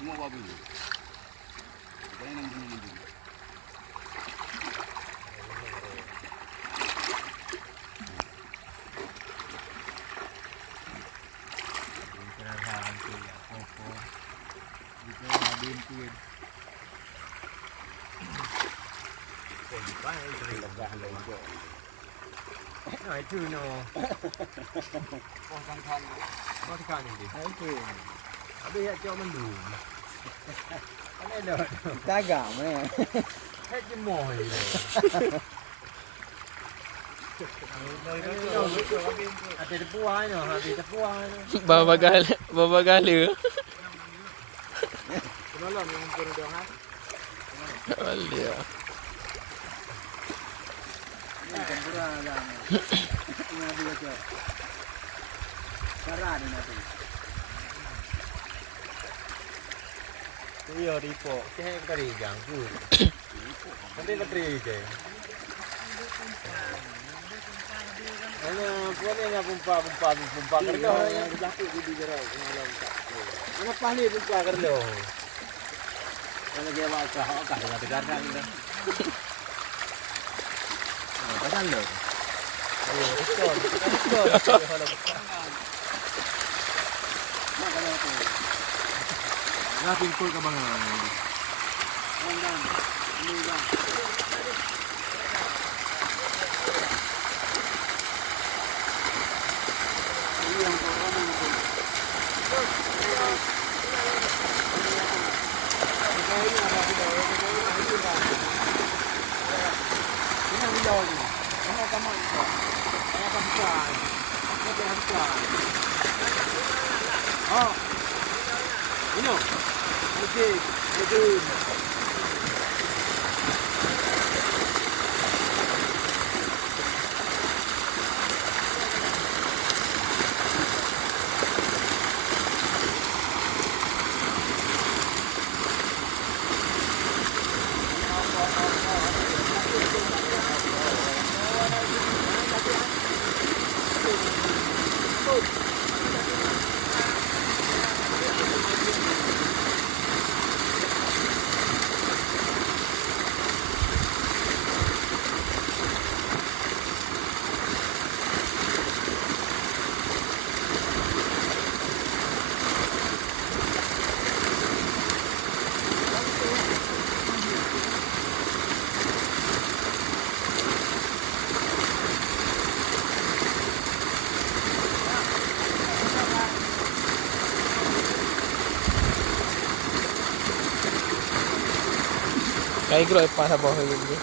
Semua babi. Jangan nunggu. Kerahan tu ya, koko. Itu habis tu. No, itu no. Kau kan. Kau tekan ni. Itu. Habis ya cuma mendung. Mana dah? Tagak mana? Hei jemoh ni. Ada tepuan no, habis tepuan. Babagala. Semalam yang pun dah ha. Alia. Ini tempura dah. Ini ada juga. Sarah ni nanti. Iya ripo. Kek tadi jangku. Nanti letri je. Ana puan ni nak pumpa kerja yang jatuh di gerai semalam tak. Ana pahli pumpa kerja. Kalau dia buat kah dengan tegaran dah. Pasal lo. Ayo, betul. Mak kalau tu. Nak pingkul ke bangang. Orang ini dah. Ini yang orang tu. Oh, ini, okey. Kaya kira lepas apa hari ni.